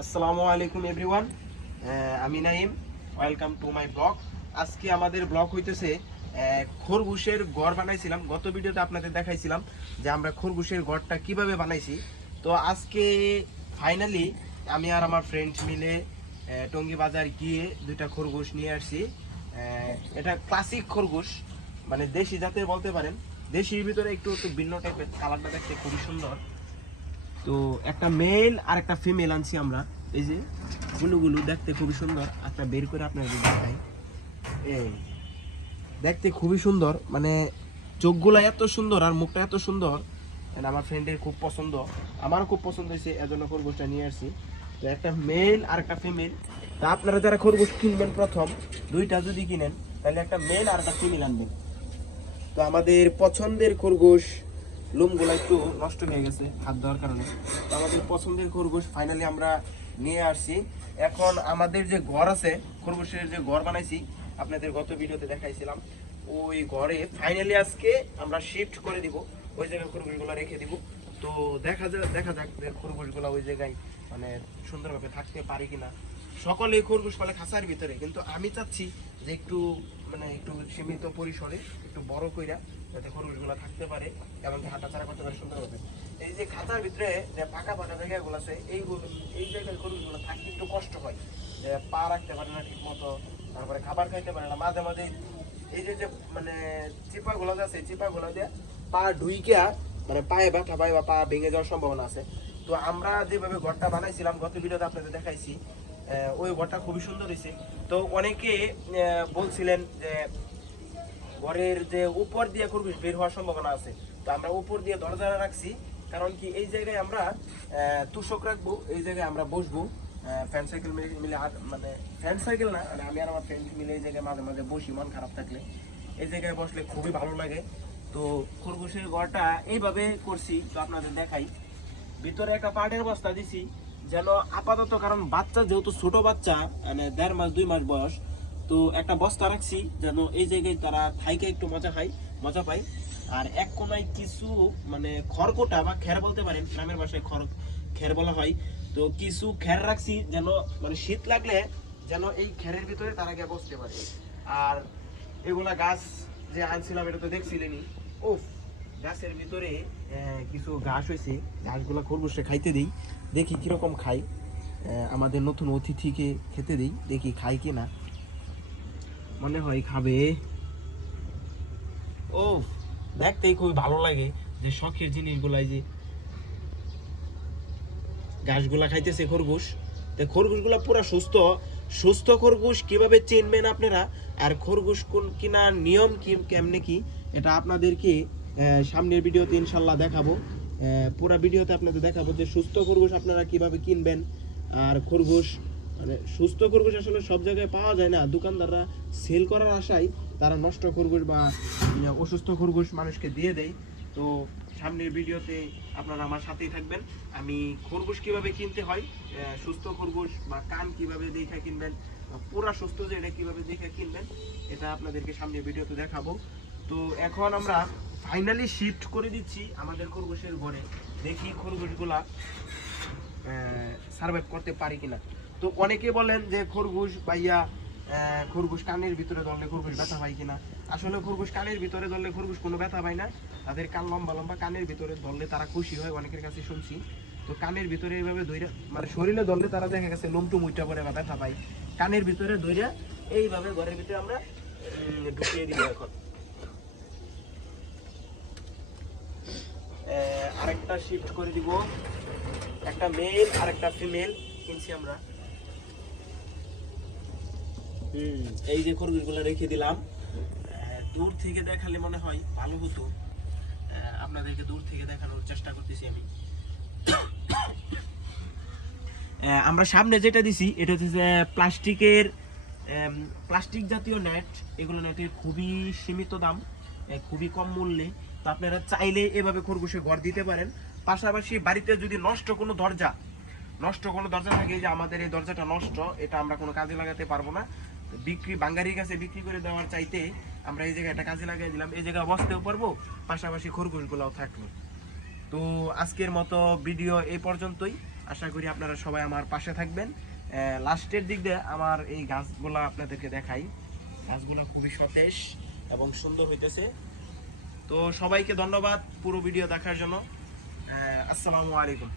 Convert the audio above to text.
আসসালামু আলাইকুম এভরিওয়ান, আমি Naim. Welcome to my blog. আজকে আমাদের ব্লগ হইতেছে খরগোশের ঘর বানাইছিলাম। গত ভিডিওতে আপনাদের দেখাইছিলাম যে আমরা খরগোশের ঘরটা কিভাবে বানাইছি। তো আজকে ফাইনালি আমি আর আমার ফ্রেন্ডস মিলে টঙ্গী বাজার গিয়ে দুইটা খরগোশ নিয়ে আসছি। এটা ক্লাসিক খরগোশ, মানে দেশি জাতের বলতে পারেন। দেশির ভিতরে একটু একটু ভিন্ন টাইপের, কালারটা দেখতে খুবই সুন্দর। তো একটা মেল আর একটা ফিমেল আনছি আমরা। এই যে গুলুগুলু দেখতে খুবই সুন্দর, একটা বের করে আপনাদের দেখাই। এই দেখতে খুবই সুন্দর, মানে চোখগুলা এত সুন্দর আর মুখটা এত সুন্দর। আমার ফ্রেন্ডের খুব পছন্দ, আমারও খুব পছন্দ হয়েছে, এজন্য খরগোশটা নিয়ে আসছি। তো একটা মেল আর একটা ফিমেল। তা আপনারা যারা খরগোশ কিনবেন প্রথম দুইটা যদি কিনেন, তাহলে একটা মেল আর একটা ফিমেল আনবেন। তো আমাদের পছন্দের খরগোশ, লোমগুলা একটু নষ্ট হয়ে গেছে হাত দেওয়ার কারণে। তো আমাদের পছন্দের খরগোশ ফাইনালি আমরা নিয়ে আসছি। এখন আমাদের যে ঘর আছে, খরগোশের যে ঘর বানাইছি আপনাদের গত ভিডিওতে দেখাইছিলাম, ওই ঘরে ফাইনালি আজকে আমরা শিফট করে দিব। ওই জায়গায় খরগোশগুলো রেখে দিব। তো দেখা যাক যে খরগোশগুলো ওই জায়গায় মানে সুন্দরভাবে থাকতে পারে কিনা। সকলে খরগোশ পালে খাঁচার ভিতরে, কিন্তু আমি চাচ্ছি যে একটু মানে একটু সীমিত পরিসরে একটু বড় কইরা, যাতে খরগোশগুলো থাকতে পারে এবং হাঁটাচলা করতে পারে সুন্দরভাবে। এই যে খাঁচার ভিতরে যে ফাঁকা ফাঁকা জায়গাগুলো আছে, এই জায়গায় খরগোশগুলো থাকতে একটু কষ্ট হয়, যে পা রাখতে পারে না ঠিক মতো, তারপরে খাবার খাইতে পারে না মাঝে মাঝে। এই যে যে মানে চিপাগুলো আছে, চিপাগুলো দিয়ে পা ঢুইকা মানে পায়ে ব্যথা পায় বা পা ভেঙে যাওয়ার সম্ভাবনা আছে। তো আমরা যেভাবে ঘরটা বানাইছিলাম গত ভিডিওতে আপনাদের দেখাইছি, ওই ঘরটা খুবই সুন্দর হয়েছে। তো অনেকে বলছিলেন যে ঘরের যে উপর দিয়ে খরগোশ বের হওয়ার সম্ভাবনা আছে। তো আমরা উপর দিয়ে দরজা রাখছি, কারণ কি এই জায়গায় আমরা তুষক রাখবো, এই জায়গায় আমরা বসবো। ফ্রেন্ড সাইকেল মিলে মানে ফ্রেন্ড সাইকেল না, মানে আমি আর আমার ফ্রেন্ড মিলে এই জায়গায় মাঝে মাঝে বসি, মন খারাপ থাকলে এই জায়গায় বসলে খুবই ভালো লাগে। তো খরগোশের ঘরটা এইভাবে করছি, তো আপনাদের দেখাই। ভিতরে একটা পাটের বস্তা দিছি যেন আপাতত, কারণ বাচ্চা যেহেতু ছোট বাচ্চা, মানে 1.5 মাস 2 মাস বয়স, তো একটা বস্তা রাখছি যেন এই জায়গায় তারা থাইকে একটু মজা পায়। আর এক কোনায় কিছু মানে খড়কোটা বা খের বলতে পারেন, গ্রামের ভাষায় খের বলা হয়। তো কিছু খের রাখছি যেন মানে শীত লাগলে যেন এই খেরের ভিতরে তারা গিয়ে বসতে পারে। আর এগুলা গাছ যে আনছিলাম এটা তো দেখছিলেনই। ও, গাছের ভিতরে কিছু ঘাস হয়েছে, ঘাসগুলো খরগোশে খাইতে দিই, দেখি কিরকম খাই। আমাদের নতুন অতিথিকে খেতে দিই, দেখি খাই কিনা, মনে হয় খাবে। ও, দেখতেই খুবই ভালো লাগে যে শখের জিনিসগুলাই যে ঘাসগুলা খাইতেছে খরগোশ। তো খরগোশগুলা পুরা সুস্থ। সুস্থ খরগোশ কিভাবে চিনবেন আপনারা, আর খরগোশ কোন কিনা নিয়ম কি কেমনে কি, এটা আপনাদেরকে সামনের ভিডিওতে ইনশাল্লাহ দেখাবো। পুরা ভিডিওতে আপনাদের দেখাবো যে সুস্থ খরগোশ আপনারা কিভাবে কিনবেন। আর খরগোশ মানে সুস্থ খরগোশ আসলে সব জায়গায় পাওয়া যায় না, দোকানদাররা সেল করার আশায় তারা নষ্ট খরগোশ বা অসুস্থ খরগোশ মানুষকে দিয়ে দেয়। তো সামনের ভিডিওতে আপনারা আমার সাথেই থাকবেন। আমি খরগোশ কিভাবে কিনতে হয়, সুস্থ খরগোশ বা কান কিভাবে দেখে কিনবেন, পুরা সুস্থ যে এটা কিভাবে দেখে কিনবেন, এটা আপনাদেরকে সামনের ভিডিওতে দেখাবো। তো এখন আমরা ফাইনালি শিফট করে দিচ্ছি আমাদের খরগোশের ঘরে। দেখি খরগোশগুলা সার্ভাইভ করতে পারি কিনা। তো অনেকে বলেন যে খরগোশ পাইয়া খরগোশ কানের ভিতরে ধরলে খরগোশ ব্যথা পায় কিনা। আসলে খরগোশ কানের ভিতরে ধরলে খরগোশ কোনো ব্যথা পায় না। তাদের কান লম্বা লম্বা, কানের ভিতরে ধরলে তারা খুশি হয়, অনেকের কাছে শুনছি। তো কানের ভিতরে এইভাবে ধরে মানে শরীরে ধরলে তারা দেখা গেছে লোমটু মুইটা পরে বা ব্যথা পায়। কানের ভিতরে ধরে এইভাবে ঘরের ভিতরে আমরা ঢুকিয়ে দিব। এখন আরেকটা শিফট করে দিব, একটা মেল আর একটা ফিমেল কিনছি আমরা। এই যে খরগোশগুলো রেখে দিলাম। দূর থেকে দেখালে মনে হয় ভালো হতো, আপনাদেরকে দূর থেকে দেখানোর চেষ্টা করতেছি আমি। আমরা সামনে যেটা দিছি এটা হচ্ছে প্লাস্টিকের, প্লাস্টিক জাতীয় নেট। এগুলো নেটের খুবই সীমিত দাম, খুবই কম মূল্যে। তো আপনারা চাইলে এভাবে খরগোশে ঘর দিতে পারেন। পাশাপাশি বাড়িতে যদি নষ্ট কোনো দরজা থাকে, যে আমাদের এই দরজাটা নষ্ট, এটা আমরা কোনো কাজে লাগাতে পারবো না, বাঙালির কাছে বিক্রি করে দেওয়ার চাইতে আমরা এই জায়গায় একটা কাজে লাগিয়ে দিলাম, এই জায়গায় বসতেও পারবো, পাশাপাশি খরগোশগুলোও থাকলো। তো আজকের মতো ভিডিও এই পর্যন্তই। আশা করি আপনারা সবাই আমার পাশে থাকবেন। লাস্টের দিক দিয়ে আমার এই গাছগুলা আপনাদেরকে দেখাই। গাছগুলা খুবই সতেজ এবং সুন্দর হইতেছে। তো সবাইকে ধন্যবাদ পুরো ভিডিও দেখার জন্য। আসসালামু আলাইকুম।